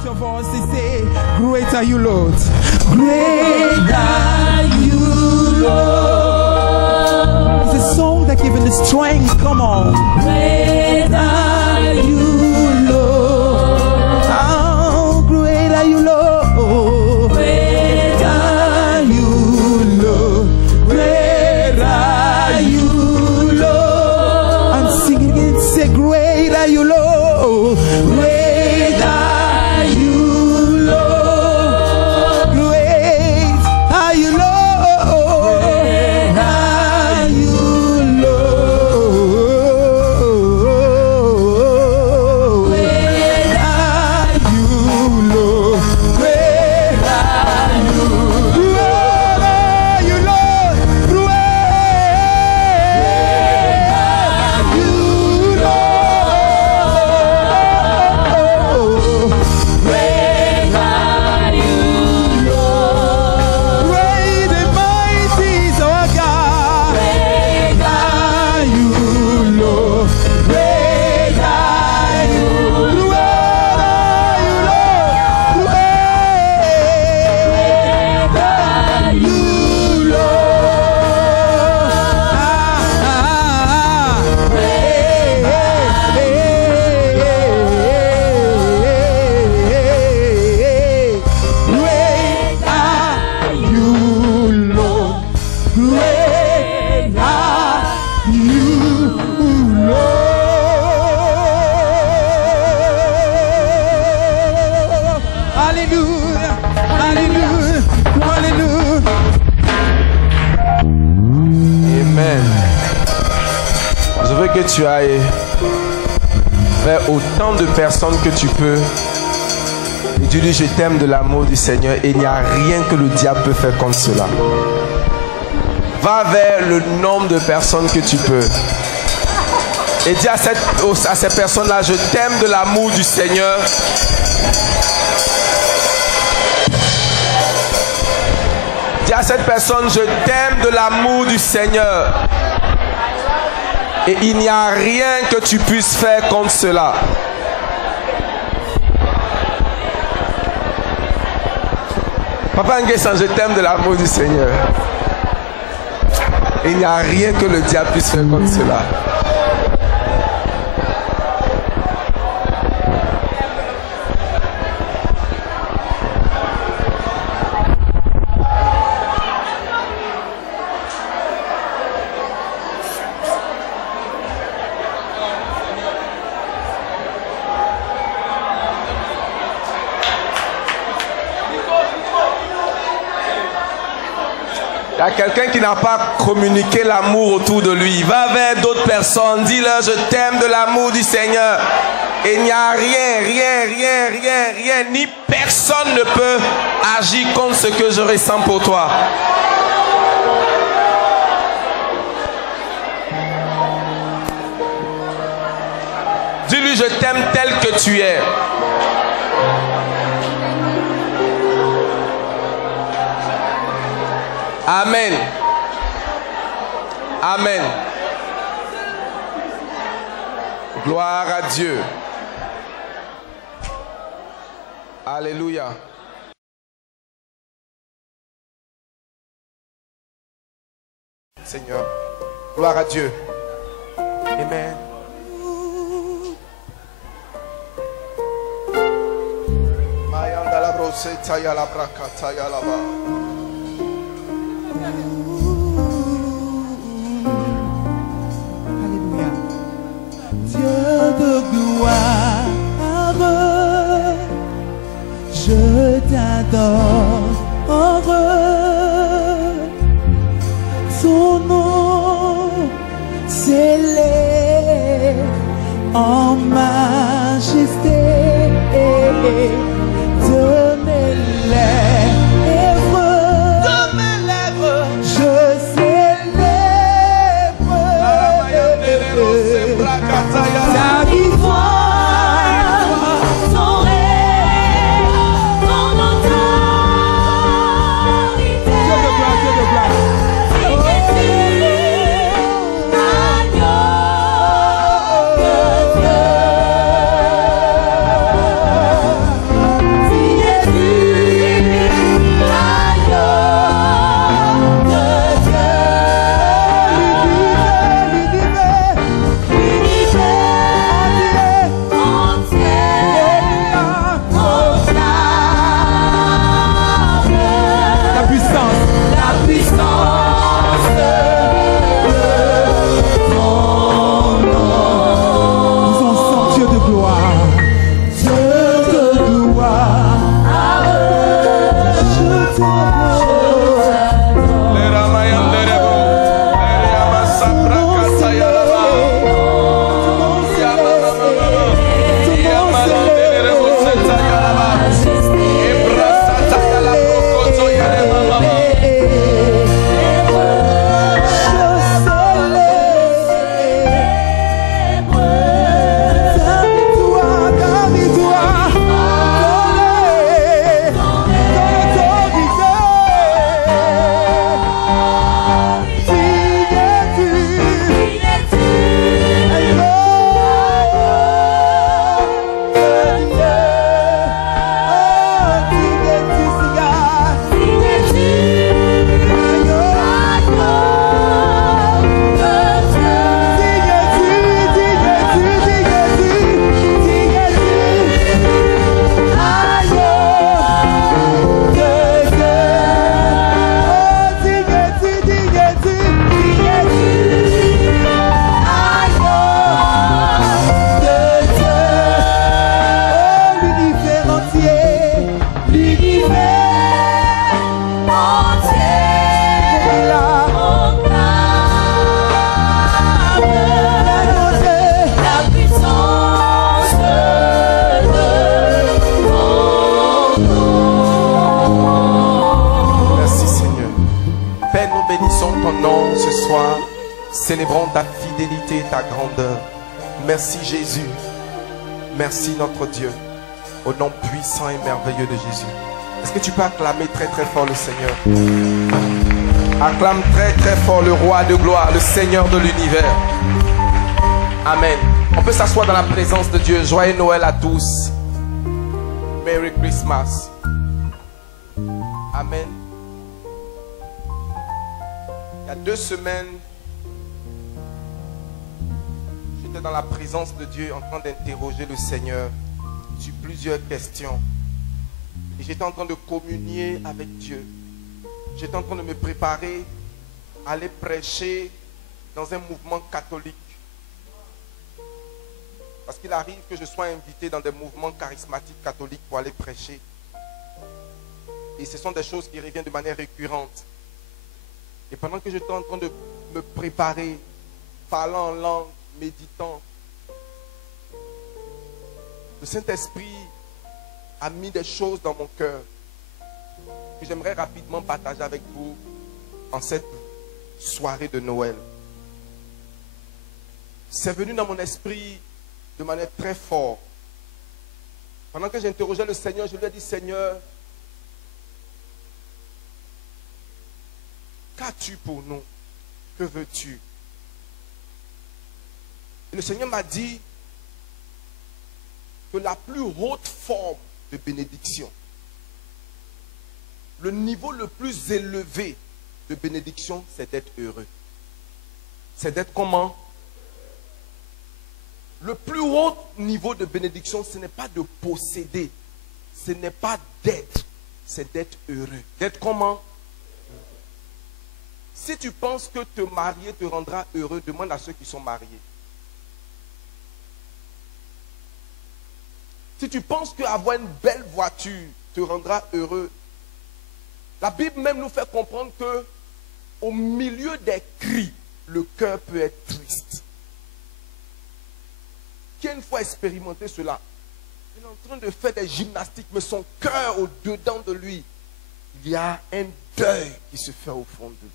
lift your voice and say, great are you, Lord. Great are you, Lord. It's a song that gives the strength. Come on. Great are you, Lord. Oh, great are you, Lord. Great are you, Lord. Great are you, Lord. I'm singing again. Say, great are you, Lord. Great are you, Lord. Great are you, Lord. Great are you, Lord. Great are you, Lord. Great are you, Lord. Are you, Lord. Great are you, Lord. Great are you, Lord. Great and mighty is our God. Great are you, Lord. Great are you, Lord. Great are you, Lord. Great are you, Lord. Hallelujah, hallelujah, hallelujah. Amen. Je veux que tu ailles vers autant de personnes que tu peux. Et dis-lui, je t'aime de l'amour du Seigneur. Et il n'y a rien que le diable peut faire contre cela. Va vers le nombre de personnes que tu peux. Et dis à ces personnes-là, je t'aime de l'amour du Seigneur. Dis à cette personne, je t'aime de l'amour du Seigneur. Et il n'y a rien que tu puisses faire contre cela. Papa Nguessan, je t'aime de l'amour du Seigneur. Et il n'y a rien que le diable puisse faire contre cela. Il y a quelqu'un qui n'a pas communiqué l'amour autour de lui. Va vers d'autres personnes. Dis-leur, je t'aime de l'amour du Seigneur. Et il n'y a rien, ni personne ne peut agir contre ce que je ressens pour toi. Dis-lui, je t'aime tel que tu es. Amen. Amen. Gloire à Dieu. Alléluia. Seigneur. Gloire à Dieu. Amen. Alléluia. Dieu de gloire, je t'adore. Son nom s'élève en majesté. De mes lèvres, je célèbre ta victoire, ton règne, ton autorité. célébrons ta fidélité et ta grandeur. Merci Jésus. Merci notre Dieu. Au nom puissant et merveilleux de Jésus. Est-ce que tu peux acclamer très très fort le Seigneur? Acclame très très fort le roi de gloire, le Seigneur de l'univers. Amen. On peut s'asseoir dans la présence de Dieu. Joyeux Noël à tous. Merry Christmas. Amen. Il y a 2 semaines, j'étais dans la présence de Dieu en train d'interroger le Seigneur sur plusieurs questions. Et j'étais en train de communier avec Dieu. J'étais en train de me préparer à aller prêcher dans un mouvement catholique. Parce qu'il arrive que je sois invité dans des mouvements charismatiques catholiques pour aller prêcher. Et ce sont des choses qui reviennent de manière récurrente. Et pendant que j'étais en train de me préparer, parlant en langue, méditant, le Saint-Esprit a mis des choses dans mon cœur que j'aimerais rapidement partager avec vous en cette soirée de Noël. C'est venu dans mon esprit de manière très forte. Pendant que j'interrogeais le Seigneur, je lui ai dit, Seigneur, qu'as-tu pour nous? Que veux-tu? Et le Seigneur m'a dit que la plus haute forme de bénédiction, le niveau le plus élevé de bénédiction, c'est d'être heureux. C'est d'être comment? Le plus haut niveau de bénédiction, ce n'est pas de posséder, ce n'est pas d'être, c'est d'être heureux. D'être comment? Si tu penses que te marier te rendra heureux, demande à ceux qui sont mariés. Si tu penses qu'avoir une belle voiture te rendra heureux, la Bible même nous fait comprendre que au milieu des cris, le cœur peut être triste. Qui a une fois expérimenté cela? Il est en train de faire des gymnastiques, mais son cœur au-dedans de lui, il y a un deuil qui se fait au fond de lui.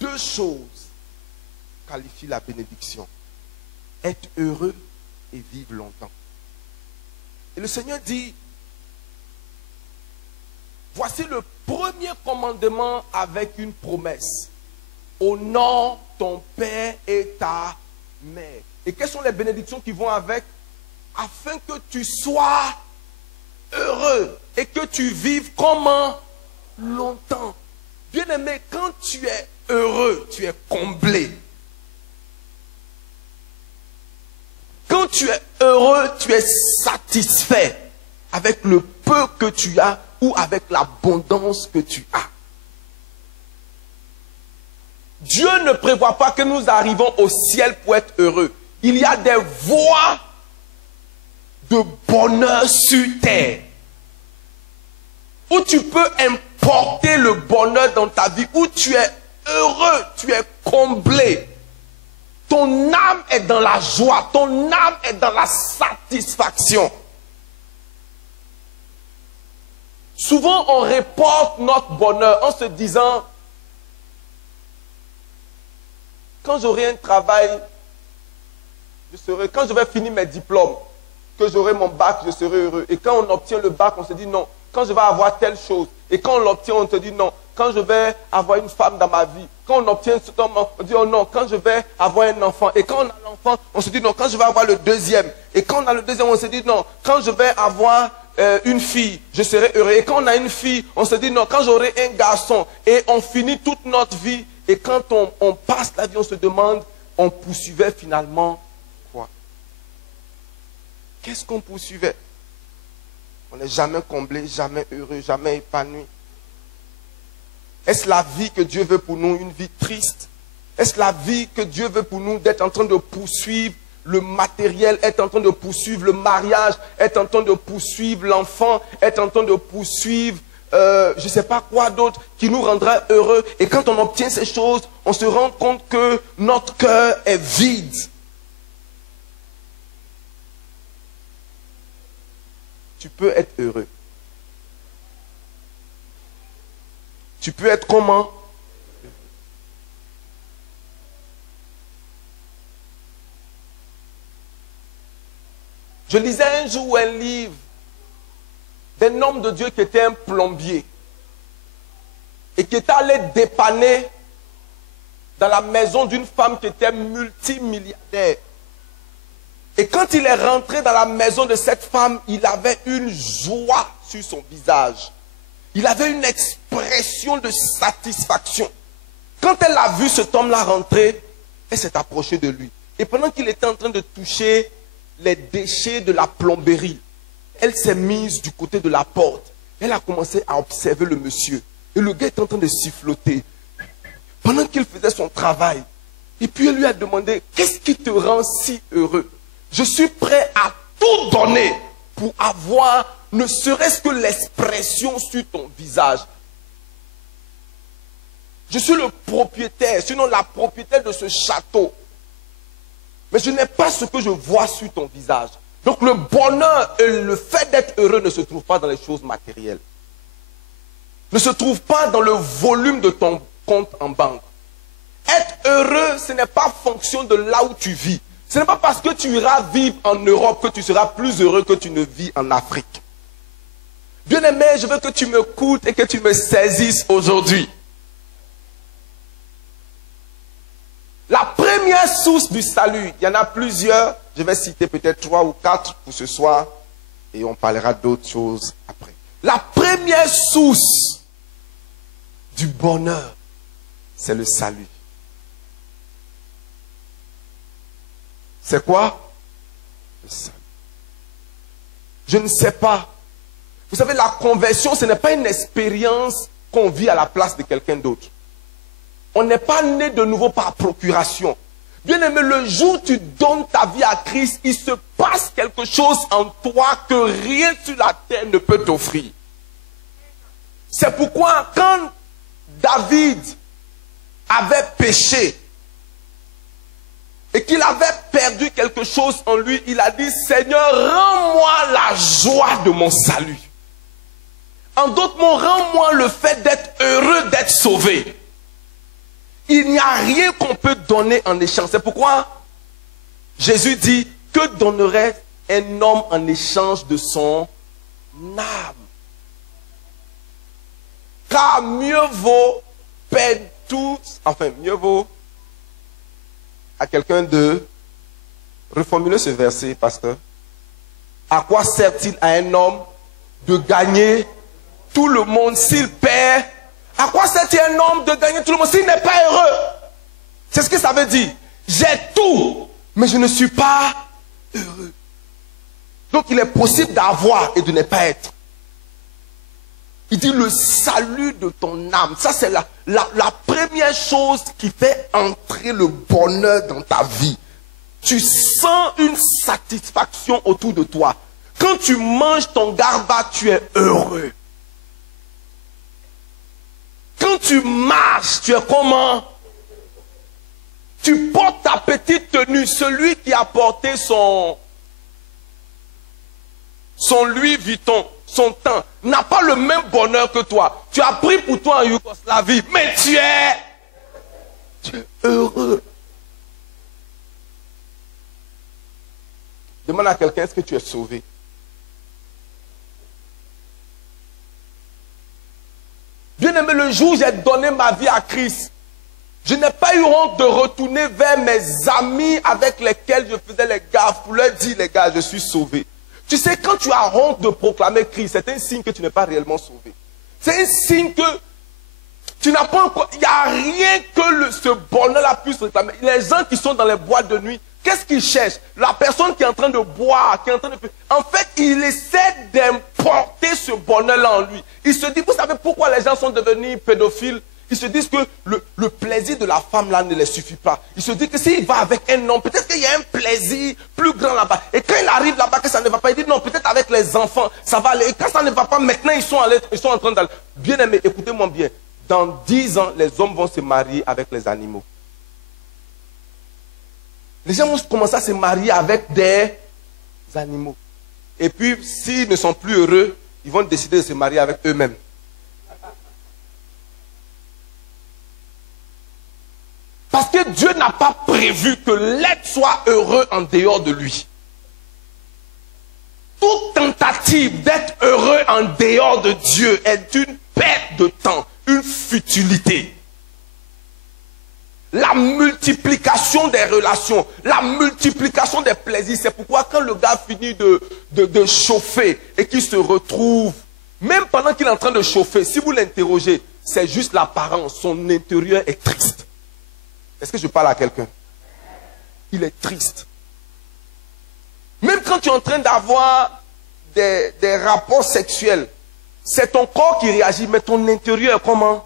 2 choses qualifient la bénédiction: être heureux et vivre longtemps. Et le Seigneur dit, voici le premier commandement avec une promesse: honore ton père et ta mère. Et quelles sont les bénédictions qui vont avec? Afin que tu sois heureux et que tu vives comment? Longtemps. Bien-aimé, quand tu es heureux, tu es comblé. Quand tu es heureux, tu es satisfait avec le peu que tu as ou avec l'abondance que tu as. Dieu ne prévoit pas que nous arrivons au ciel pour être heureux. Il y a des voies de bonheur sur terre où tu peux importer le bonheur dans ta vie, où tu es heureux, tu es comblé. Ton âme est dans la joie, ton âme est dans la satisfaction. Souvent, on reporte notre bonheur en se disant, quand j'aurai un travail, quand je vais finir mes diplômes, que j'aurai mon bac, je serai heureux. Et quand on obtient le bac, on se dit non. Quand je vais avoir telle chose. Et quand on l'obtient, on se dit non. Quand je vais avoir une femme dans ma vie. Quand on obtient ce homme, on dit oh non. Quand je vais avoir un enfant. Et quand on a l'enfant, on se dit non. Quand je vais avoir le deuxième. Et quand on a le deuxième, on se dit non. Quand je vais avoir une fille, je serai heureux. Et quand on a une fille, on se dit non. Quand j'aurai un garçon. Et on finit toute notre vie. Et quand on passe la vie, on se demande, on poursuivait finalement quoi? Qu'est-ce qu'on poursuivait? On n'est jamais comblé, jamais heureux, jamais épanoui. Est-ce la vie que Dieu veut pour nous, une vie triste? Est-ce la vie que Dieu veut pour nous d'être en train de poursuivre le matériel, être en train de poursuivre le mariage, être en train de poursuivre l'enfant, être en train de poursuivre je ne sais pas quoi d'autre qui nous rendra heureux. Et quand on obtient ces choses, on se rend compte que notre cœur est vide. Tu peux être heureux. tu peux être comment? Je lisais un jour un livre d'un homme de Dieu qui était un plombier et qui était allé dépanner dans la maison d'une femme qui était multimilliardaire. Et quand il est rentré dans la maison de cette femme, il avait une joie sur son visage. Il avait une expression de satisfaction. Quand elle a vu cet homme-là rentrer, elle s'est approchée de lui. Et pendant qu'il était en train de toucher les déchets de la plomberie, elle s'est mise du côté de la porte. Elle a commencé à observer le monsieur. Et le gars est en train de siffloter. Pendant qu'il faisait son travail. Et puis elle lui a demandé, qu'est-ce qui te rend si heureux? Je suis prêt à tout donner pour avoir ne serait-ce que l'expression sur ton visage. Je suis le propriétaire, sinon la propriétaire de ce château. Mais je n'ai pas ce que je vois sur ton visage. Donc le bonheur et le fait d'être heureux ne se trouvent pas dans les choses matérielles. Ne se trouve pas dans le volume de ton compte en banque. Être heureux, ce n'est pas fonction de là où tu vis. Ce n'est pas parce que tu iras vivre en Europe que tu seras plus heureux que tu ne vis en Afrique. Bien-aimé, je veux que tu m'écoutes et que tu me saisisses aujourd'hui. La première source du salut, il y en a plusieurs, je vais citer peut-être 3 ou 4 pour ce soir et on parlera d'autres choses après. La première source du bonheur, c'est le salut. C'est quoi? Le salut. Je ne sais pas. Vous savez, la conversion, ce n'est pas une expérience qu'on vit à la place de quelqu'un d'autre. On n'est pas né de nouveau par procuration. Bien aimé, le jour où tu donnes ta vie à Christ, il se passe quelque chose en toi que rien sur la terre ne peut t'offrir. C'est pourquoi quand David avait péché et qu'il avait perdu quelque chose en lui, il a dit, Seigneur, rends-moi la joie de mon salut. En d'autres mots, rends-moi le fait d'être heureux, d'être sauvé. Il n'y a rien qu'on peut donner en échange. C'est pourquoi Jésus dit, que donnerait un homme en échange de son âme? Car mieux vaut perdre tout, enfin mieux vaut à quelqu'un de reformuler ce verset, pasteur. À quoi sert-il à un homme de gagner tout le monde s'il perd? À quoi sert-il à un homme de gagner tout le monde s'il n'est pas heureux? C'est ce que ça veut dire. J'ai tout, mais je ne suis pas heureux. Donc il est possible d'avoir et de ne pas être. Il dit le salut de ton âme. Ça c'est la première chose qui fait entrer le bonheur dans ta vie. Tu sens une satisfaction autour de toi. Quand tu manges ton garba, tu es heureux. Quand tu marches, tu es comment? Tu portes ta petite tenue. Celui qui a porté son Louis Vuitton, son temps, n'a pas le même bonheur que toi. Tu as pris pour toi en Yougoslavie, mais tu es heureux. Demande à quelqu'un, est-ce que tu es sauvé? Bien-aimé, le jour où j'ai donné ma vie à Christ, je n'ai pas eu honte de retourner vers mes amis avec lesquels je faisais les gaffes pour leur dire, les gars, je suis sauvé. Tu sais, quand tu as honte de proclamer Christ, c'est un signe que tu n'es pas réellement sauvé. C'est un signe que tu n'as pas encore... Il n'y a rien que ce bonheur-là puisse réclamer. Les gens qui sont dans les boîtes de nuit, qu'est-ce qu'ils cherchent? La personne qui est en train de boire, qui est en train de... En fait, il essaie d'importer ce bonheur-là en lui. Il se dit, vous savez pourquoi les gens sont devenus pédophiles? Ils se disent que le plaisir de la femme là ne les suffit pas. Ils se disent que s'il va avec un homme, peut-être qu'il y a un plaisir plus grand là-bas. Et quand il arrive là-bas que ça ne va pas, il dit non, peut-être avec les enfants, ça va aller. Et quand ça ne va pas, maintenant ils sont en train d'aller. Bien aimé, écoutez-moi bien. Dans 10 ans, les hommes vont se marier avec les animaux. Les gens vont commencer à se marier avec des animaux. Et puis, s'ils ne sont plus heureux, ils vont décider de se marier avec eux-mêmes. Parce que Dieu n'a pas prévu que l'être soit heureux en dehors de lui. Toute tentative d'être heureux en dehors de Dieu est une perte de temps, une futilité. La multiplication des relations, la multiplication des plaisirs. C'est pourquoi quand le gars finit de chauffer et qu'il se retrouve, même pendant qu'il est en train de chauffer, si vous l'interrogez, c'est juste l'apparence. Son intérieur est triste. Est-ce que je parle à quelqu'un? Il est triste. Même quand tu es en train d'avoir des rapports sexuels, c'est ton corps qui réagit, mais ton intérieur, comment?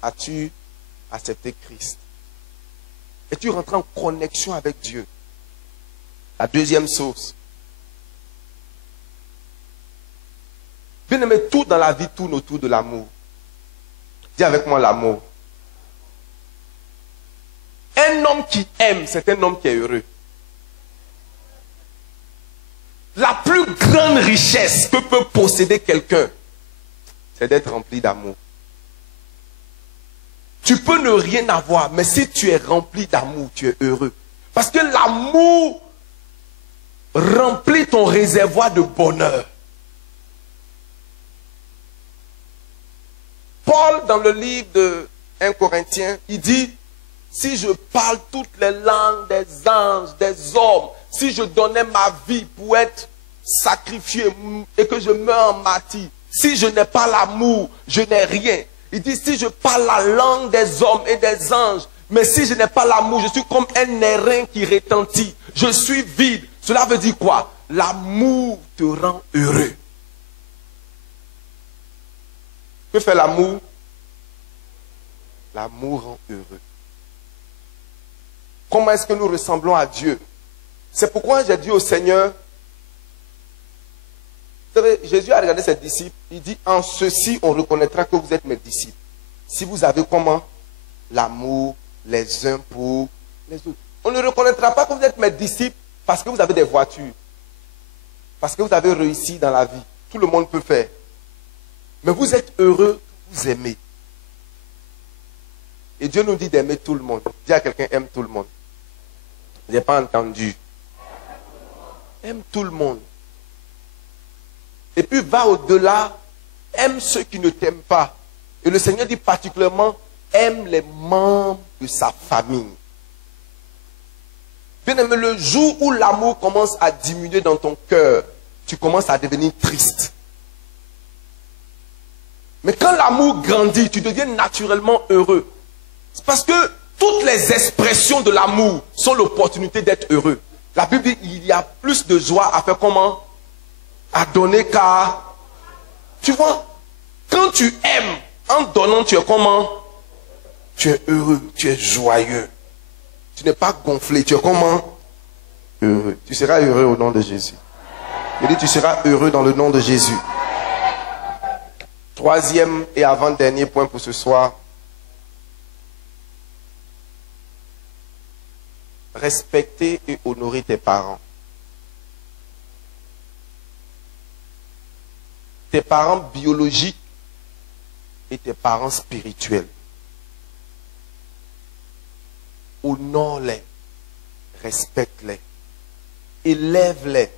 As-tu accepté Christ? Et tu rentres en connexion avec Dieu. La deuxième source. Bien aimé, tout dans la vie tourne autour de l'amour. Dis avec moi l'amour. Un homme qui aime, c'est un homme qui est heureux. La plus grande richesse que peut posséder quelqu'un, c'est d'être rempli d'amour. Tu peux ne rien avoir, mais si tu es rempli d'amour, tu es heureux. Parce que l'amour remplit ton réservoir de bonheur. Paul, dans le livre de 1 Corinthiens, il dit, si je parle toutes les langues des anges, des hommes, si je donnais ma vie pour être sacrifié et que je meurs en martyr, si je n'ai pas l'amour, je n'ai rien. Il dit, si je parle la langue des hommes et des anges, mais si je n'ai pas l'amour, je suis comme un airain qui retentit. Je suis vide. Cela veut dire quoi? L'amour te rend heureux. Que fait l'amour? L'amour rend heureux. Comment est-ce que nous ressemblons à Dieu? C'est pourquoi j'ai dit au Seigneur, vous savez, Jésus a regardé ses disciples, il dit, en ceci on reconnaîtra que vous êtes mes disciples. Si vous avez comment? L'amour les uns pour les autres. On ne reconnaîtra pas que vous êtes mes disciples parce que vous avez des voitures. Parce que vous avez réussi dans la vie. Tout le monde peut faire. Mais vous êtes heureux, vous aimez. Et Dieu nous dit d'aimer tout le monde. Dis à quelqu'un, aime tout le monde. Je n'ai pas entendu. Aime tout le monde. Et puis va au-delà, aime ceux qui ne t'aiment pas. Et le Seigneur dit particulièrement, aime les membres de sa famille. Bien aimé, le jour où l'amour commence à diminuer dans ton cœur, tu commences à devenir triste. Mais quand l'amour grandit, tu deviens naturellement heureux. C'est parce que toutes les expressions de l'amour sont l'opportunité d'être heureux. La Bible dit, il y a plus de joie à faire comment? À donner qu'à... Tu vois, quand tu aimes, en donnant, tu es comment? Tu es heureux, tu es joyeux. Tu n'es pas gonflé, tu es comment? Heureux. Tu seras heureux au nom de Jésus. Je dis, tu seras heureux dans le nom de Jésus. Troisième et avant-dernier point pour ce soir. Respecter et honorer tes parents. Tes parents biologiques et tes parents spirituels. Honore-les, respecte-les, élève-les,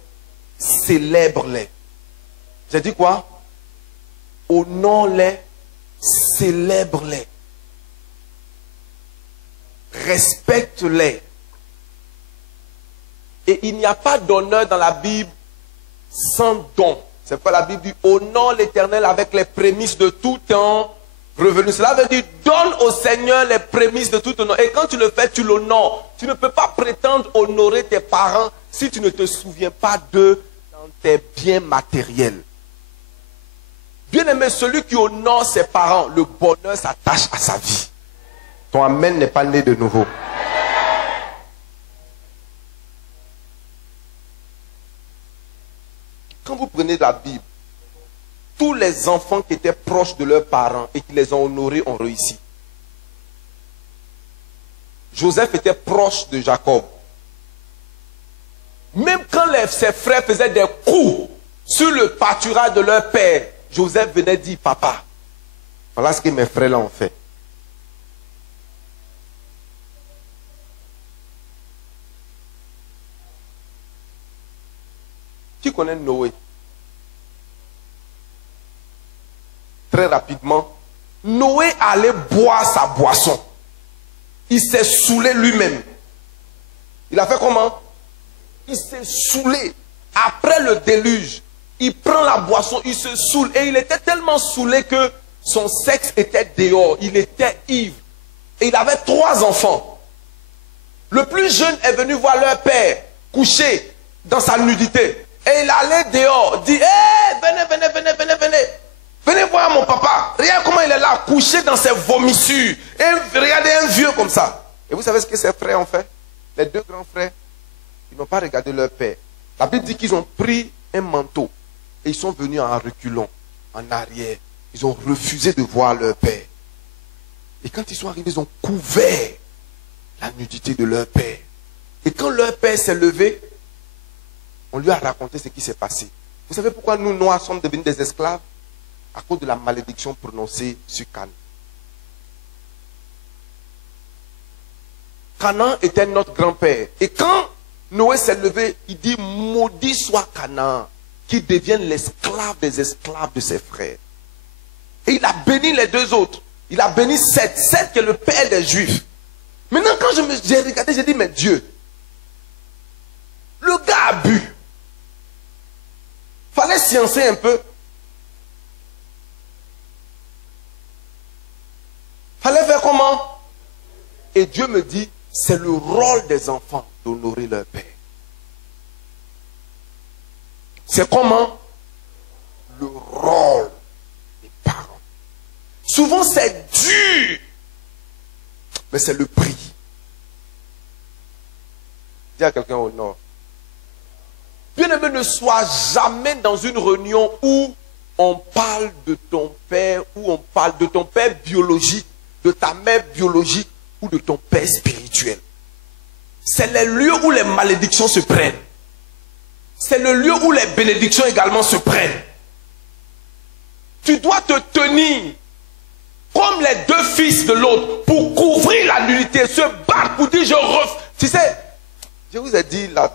célèbre-les. J'ai dit quoi? Honore-les, célèbre-les, respecte-les. Et il n'y a pas d'honneur dans la Bible sans don. C'est pourquoi la Bible dit, honore l'Éternel avec les prémices de tout ton revenu. Cela veut dire, donne au Seigneur les prémices de tout ton nom. Et quand tu le fais, tu l'honores. Tu ne peux pas prétendre honorer tes parents si tu ne te souviens pas d'eux dans tes biens matériels. Bien aimé, celui qui honore ses parents, le bonheur s'attache à sa vie. Ton amen n'est pas né de nouveau. Quand vous prenez la Bible, tous les enfants qui étaient proches de leurs parents et qui les ont honorés ont réussi. Joseph était proche de Jacob. Même quand ses frères faisaient des coups sur le pâturage de leur père, Joseph venait dire, papa, voilà ce que mes frères là ont fait. Qui connaît Noé? Très rapidement, Noé allait boire sa boisson. Il s'est saoulé lui-même. Il a fait comment? Il s'est saoulé. Après le déluge, il prend la boisson, il se saoule. Et il était tellement saoulé que son sexe était dehors. Il était ivre. Et il avait 3 enfants. Le plus jeune est venu voir leur père couché dans sa nudité. Et il allait dehors, dit, hey, venez. Venez voir mon papa. Regarde comment il est là, couché dans ses vomissures. Et regardez un vieux comme ça. Et vous savez ce que ses frères ont fait? Les 2 grands frères, ils n'ont pas regardé leur père. La Bible dit qu'ils ont pris un manteau. Et ils sont venus en reculant, en arrière. Ils ont refusé de voir leur père. Et quand ils sont arrivés, ils ont couvert la nudité de leur père. Et quand leur père s'est levé, on lui a raconté ce qui s'est passé. Vous savez pourquoi nous, Noirs, sommes devenus des esclaves? À cause de la malédiction prononcée sur Canaan. Canaan était notre grand-père. Et quand Noé s'est levé, il dit, maudit soit Canaan, qui devienne l'esclave des esclaves de ses frères. Et il a béni les 2 autres. Il a béni Seth qui est le père des Juifs. Maintenant, quand j'ai regardé, j'ai dit, mais Dieu, le gars a bu. Fallait sciencer un peu. Fallait faire comment? Et Dieu me dit, c'est le rôle des enfants d'honorer leur père. C'est comment? Le rôle des parents. Souvent c'est dur, mais c'est le prix. Dis à quelqu'un au nord. Bien-aimé, ne sois jamais dans une réunion où on parle de ton père, où on parle de ton père biologique, de ta mère biologique ou de ton père spirituel. C'est les lieux où les malédictions se prennent. C'est le lieu où les bénédictions également se prennent. Tu dois te tenir comme les 2 fils de l'autre pour couvrir la nudité, se battre pour dire je refuse. Tu sais, je vous ai dit là,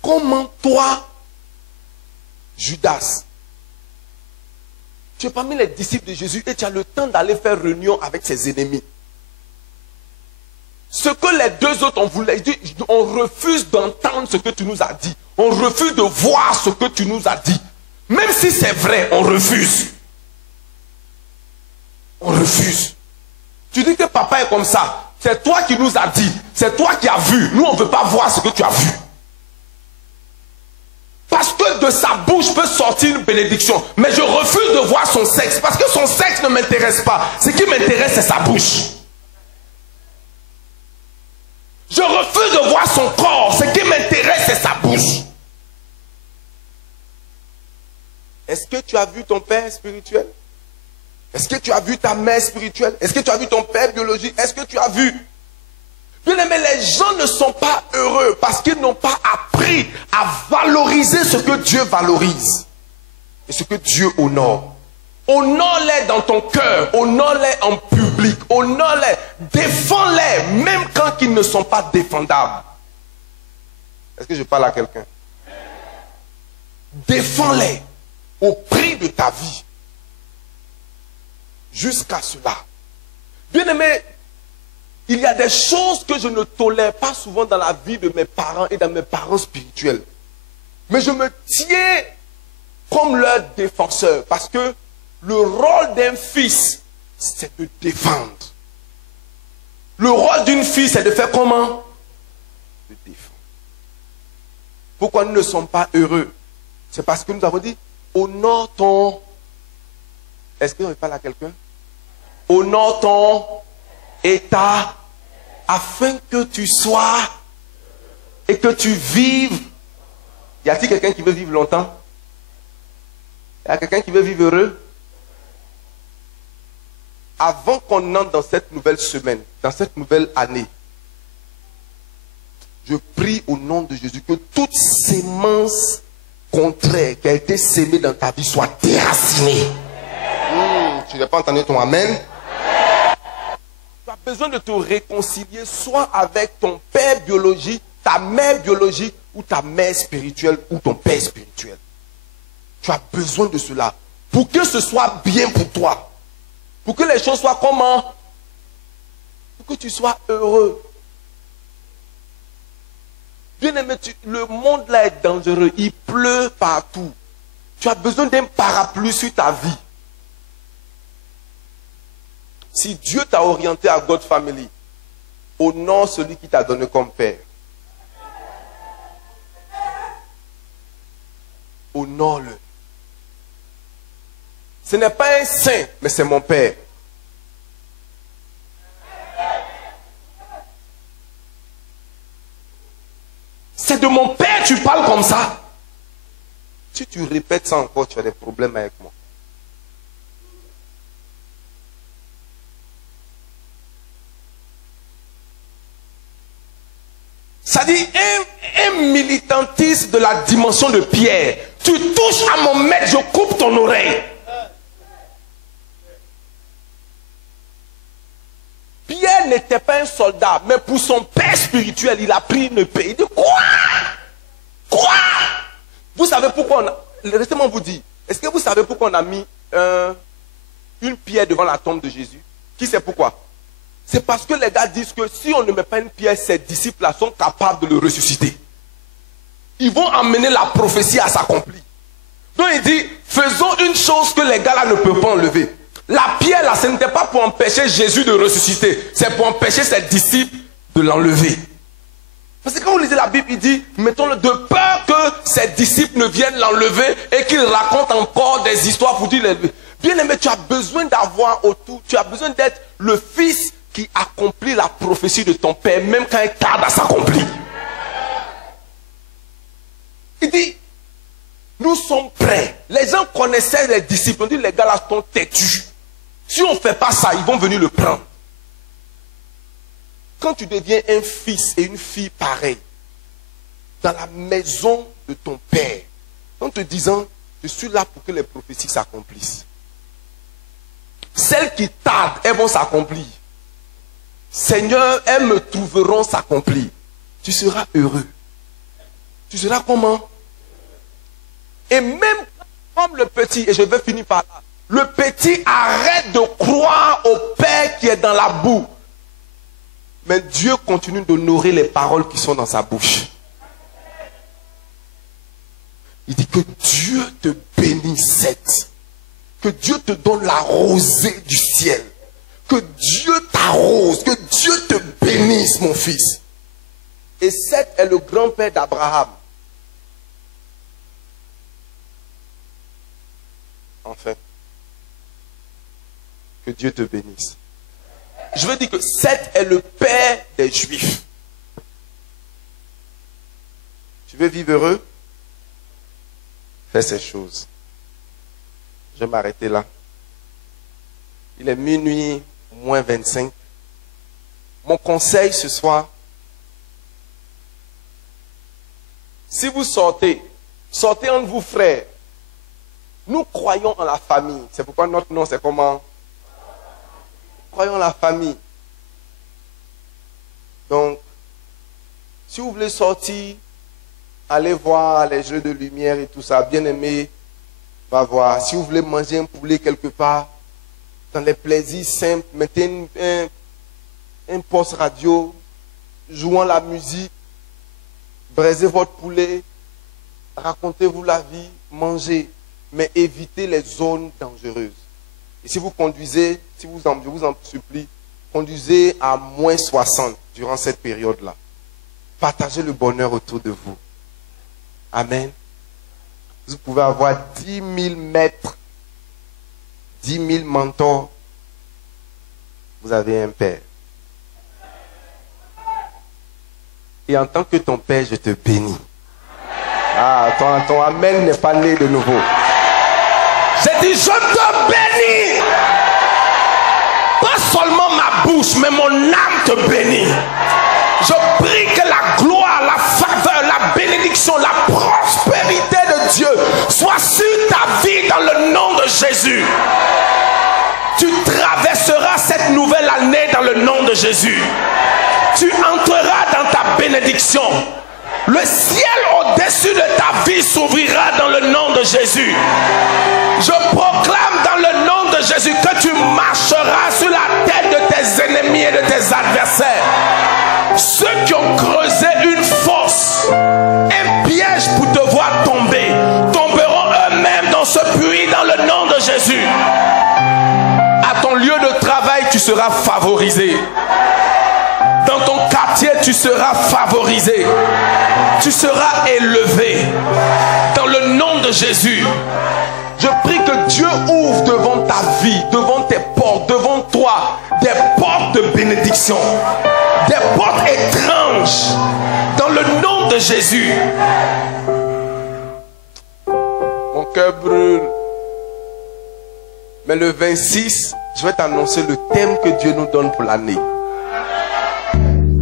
comment toi, Judas, tu es parmi les disciples de Jésus et tu as le temps d'aller faire réunion avec ses ennemis. Ce que les 2 autres ont voulu, on refuse d'entendre ce que tu nous as dit. On refuse de voir ce que tu nous as dit. Même si c'est vrai, on refuse. On refuse. Tu dis que papa est comme ça. C'est toi qui nous as dit. C'est toi qui as vu. Nous, on ne veut pas voir ce que tu as vu. Parce que de sa bouche peut sortir une bénédiction. Mais je refuse de voir son sexe. Parce que son sexe ne m'intéresse pas. Ce qui m'intéresse, c'est sa bouche. Je refuse de voir son corps. Ce qui m'intéresse, c'est sa bouche. Est-ce que tu as vu ton père spirituel? Est-ce que tu as vu ta mère spirituelle? Est-ce que tu as vu ton père biologique? Est-ce que tu as vu? Bien aimé, les gens ne sont pas heureux parce qu'ils n'ont pas appris à valoriser ce que Dieu valorise et ce que Dieu honore. Honore-les dans ton cœur, honore-les en public, honore-les, défends-les même quand ils ne sont pas défendables. Est-ce que je parle à quelqu'un? Défends-les au prix de ta vie. Jusqu'à cela. Bien aimé, il y a des choses que je ne tolère pas souvent dans la vie de mes parents et dans mes parents spirituels. Mais je me tiens comme leur défenseur parce que le rôle d'un fils, c'est de défendre. Le rôle d'une fille, c'est de faire comment? De défendre. Pourquoi nous ne sommes pas heureux? C'est parce que nous avons dit, honore ton... Est-ce qu'on parle à quelqu'un? Honore ton état afin que tu sois et que tu vives. Y a-t-il quelqu'un qui veut vivre longtemps? Y a quelqu'un qui veut vivre heureux? Avant qu'on entre dans cette nouvelle semaine, dans cette nouvelle année, je prie au nom de Jésus que toute sémence contraire qui a été sémée dans ta vie soit déracinée. Tu n'as pas entendu ton amen? Tu as besoin de te réconcilier soit avec ton père biologique, ta mère biologique ou ta mère spirituelle ou ton père spirituel. Tu as besoin de cela pour que ce soit bien pour toi. Pour que les choses soient comment? Pour que tu sois heureux. Bien-aimé, le monde là est dangereux. Il pleut partout. Tu as besoin d'un parapluie sur ta vie. Si Dieu t'a orienté à God Family, honore celui qui t'a donné comme père. Honore-le. Ce n'est pas un saint, mais c'est mon père. C'est de mon père que tu parles comme ça. Si tu répètes ça encore, tu as des problèmes avec moi. Ça dit un militantisme de la dimension de Pierre. Tu touches à mon maître, je coupe ton oreille. Pierre n'était pas un soldat, mais pour son père spirituel, il a pris une épée. Il dit quoi? Quoi? Vous savez pourquoi on a... Laissez-moi vous dire. Est-ce que vous savez pourquoi on a mis une pierre devant la tombe de Jésus? Qui sait pourquoi? C'est parce que les gars disent que si on ne met pas une pierre, ses disciples sont capables de le ressusciter. Ils vont amener la prophétie à s'accomplir. Donc il dit, faisons une chose que les gars là ne peuvent pas enlever. La pierre là, ce n'était pas pour empêcher Jésus de ressusciter. C'est pour empêcher ses disciples de l'enlever. Parce que quand vous lisez la Bible, il dit, mettons-le de peur que ses disciples ne viennent l'enlever et qu'ils racontent encore des histoires pour dire, bien aimé, tu as besoin d'avoir autour, tu as besoin d'être le fils qui accomplit la prophétie de ton père, même quand elle tarde à s'accomplir. Il dit, nous sommes prêts. Les gens connaissaient les disciples, on dit, les gars là sont têtus. Si on ne fait pas ça, ils vont venir le prendre. Quand tu deviens un fils et une fille pareil, dans la maison de ton père, en te disant, je suis là pour que les prophéties s'accomplissent. Celles qui tardent, elles vont s'accomplir. Seigneur, elles me trouveront s'accomplir. Tu seras heureux. Tu seras comment? Et même comme le petit, et je vais finir par là, le petit arrête de croire au Père qui est dans la boue. Mais Dieu continue d'honorer les paroles qui sont dans sa bouche. Il dit que Dieu te bénisse, que Dieu te donne la rosée du ciel. Que Dieu t'arrose, que Dieu te bénisse, mon fils. Et Seth est le grand-père d'Abraham. Enfin, que Dieu te bénisse. Je veux dire que Seth est le père des Juifs. Tu veux vivre heureux? Fais ces choses. Je vais m'arrêter là. Il est minuit moins 25. Mon conseil ce soir, si vous sortez, sortez entre vous frères. Nous croyons en la famille. C'est pourquoi notre nom c'est comment? Croyons en la famille. Donc, si vous voulez sortir, allez voir les jeux de lumière et tout ça. Bien aimé, va voir. Si vous voulez manger un poulet quelque part, dans les plaisirs simples, mettez un poste radio, jouant la musique, braisez votre poulet, racontez-vous la vie, mangez, mais évitez les zones dangereuses. Et si vous conduisez, je vous en supplie, conduisez à moins 60 durant cette période-là. Partagez le bonheur autour de vous. Amen. Vous pouvez avoir 10 000 maîtres, 10 000 mentors. Vous avez un père. Et en tant que ton père, je te bénis. Ah, ton amen n'est pas né de nouveau. J'ai dit, je te bénis. Pas seulement ma bouche, mais mon âme te bénit. Je prie que la gloire, la faveur, la bénédiction, la prospérité de Dieu soit sur ta vie dans le nom de Jésus. Tu traverseras cette nouvelle année dans le nom de Jésus. tu entreras dans ta bénédiction. Le ciel au-dessus de ta vie s'ouvrira dans le nom de Jésus. Je proclame dans le nom de Jésus que tu marcheras sur la tête de tes ennemis et de tes adversaires. Ceux qui ont creusé une fosse, un piège pour te voir tomber, tomberont eux-mêmes dans ce puits dans le nom de Jésus. À ton lieu de travail, tu seras favorisé. Dans ton quartier, tu seras favorisé. Tu seras élevé. Dans le nom de Jésus. Je prie que Dieu ouvre devant ta vie, devant tes portes, devant toi, des portes de bénédiction. Des portes étranges. Dans le nom de Jésus. Mon cœur brûle. Mais le 26, je vais t'annoncer le thème que Dieu nous donne pour l'année.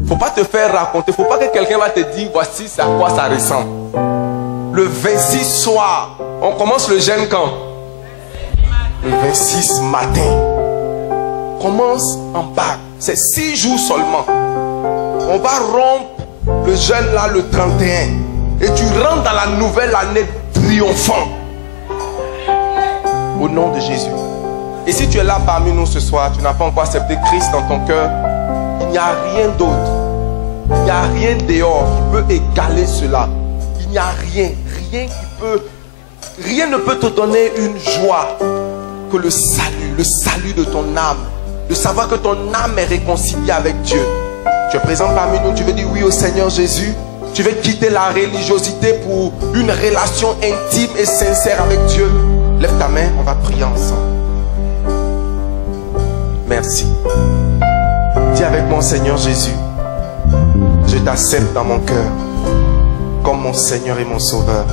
Faut pas te faire raconter, faut pas que quelqu'un va te dire voici à quoi ça ressemble. Le 26 soir, on commence le jeûne quand? Le 26 matin. Commence en bas, c'est 6 jours seulement. On va rompre le jeûne là le 31. Et tu rentres dans la nouvelle année triomphant. Au nom de Jésus. Et si tu es là parmi nous ce soir, tu n'as pas encore accepté Christ dans ton cœur, il n'y a rien d'autre. Il n'y a rien dehors qui peut égaler cela. Il n'y a rien. Rien ne peut te donner une joie que le salut de ton âme. De savoir que ton âme est réconciliée avec Dieu. Tu es présent parmi nous, tu veux dire oui au Seigneur Jésus. Tu veux quitter la religiosité pour une relation intime et sincère avec Dieu. Lève ta main, on va prier ensemble. Merci. Dis avec mon Seigneur Jésus, je t'accepte dans mon cœur comme mon Seigneur et mon Sauveur.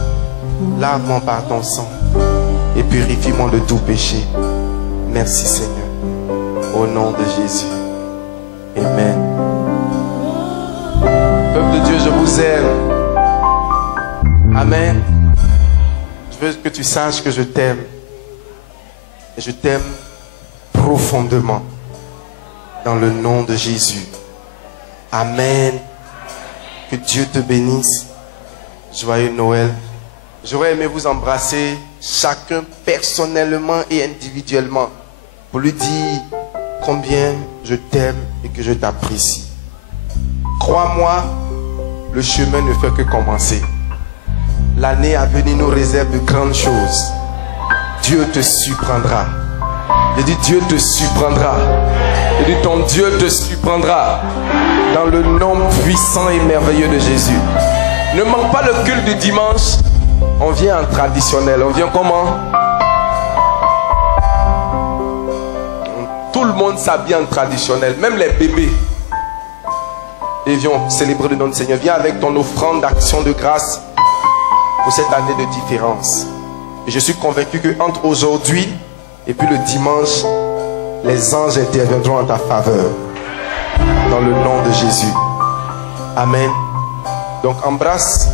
Lave-moi par ton sang et purifie-moi de tout péché. Merci Seigneur. Au nom de Jésus. Amen. Peuple de Dieu, je vous aime. Amen. Je veux que tu saches que je t'aime. Et je t'aime profondément. Dans le nom de Jésus. Amen. Que Dieu te bénisse. Joyeux Noël. J'aurais aimé vous embrasser chacun personnellement et individuellement pour lui dire combien je t'aime et que je t'apprécie. Crois-moi, le chemin ne fait que commencer. L'année à venir nous réserve de grandes choses. Dieu te surprendra. Je dis Dieu te surprendra. Je dis ton Dieu te surprendra. Dans le nom puissant et merveilleux de Jésus. Ne manque pas le culte du dimanche. On vient en traditionnel. On vient comment? Tout le monde s'habille en traditionnel. Même les bébés. Et viens célébrer le nom du Seigneur. Viens avec ton offrande d'action de grâce pour cette année de différence. Et je suis convaincu que entre aujourd'hui et puis le dimanche, les anges interviendront en ta faveur. Dans le nom de Jésus. Amen. Donc embrasse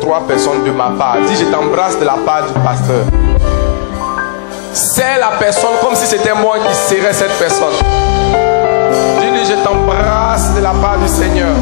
3 personnes de ma part. Dis je t'embrasse de la part du pasteur. Serre la personne comme si c'était moi qui serrais cette personne. Dis je t'embrasse de la part du Seigneur.